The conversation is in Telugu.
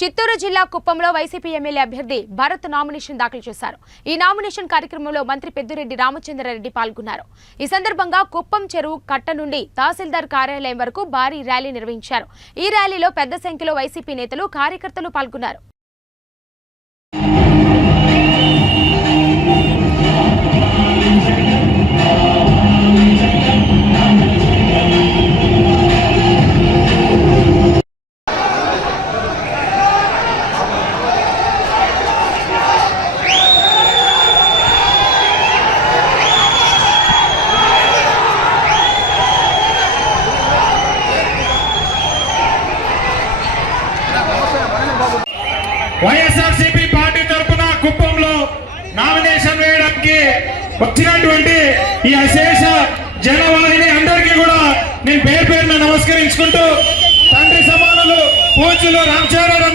చిత్తూరు జిల్లా కుప్పంలో వైసీపీ ఎమ్మెల్యే అభ్యర్థి భరత్ నామినేషన్ దాఖలు చేశారు. ఈ నామినేషన్ కార్యక్రమంలో మంత్రి పెద్దిరెడ్డి రామచంద్రారెడ్డి పాల్గొన్నారు. ఈ సందర్భంగా కుప్పం చెరువు కట్ట నుండి తహసీల్దార్ కార్యాలయం వరకు భారీ ర్యాలీ నిర్వహించారు. ఈ ర్యాలీలో పెద్ద సంఖ్యలో వైసీపీ నేతలు, కార్యకర్తలు పాల్గొన్నారు. వైఎస్ఆర్సీపీ పార్టీ తరఫున కుప్పంలో నామినేషన్ వేయడానికి వచ్చినటువంటి ఈ అశేష జనవాహిని అందరికీ కూడా నేను పేరు పేరున నమస్కరించుకుంటూ తండ్రి సమానులు పూజ్యులు రామచంద్ర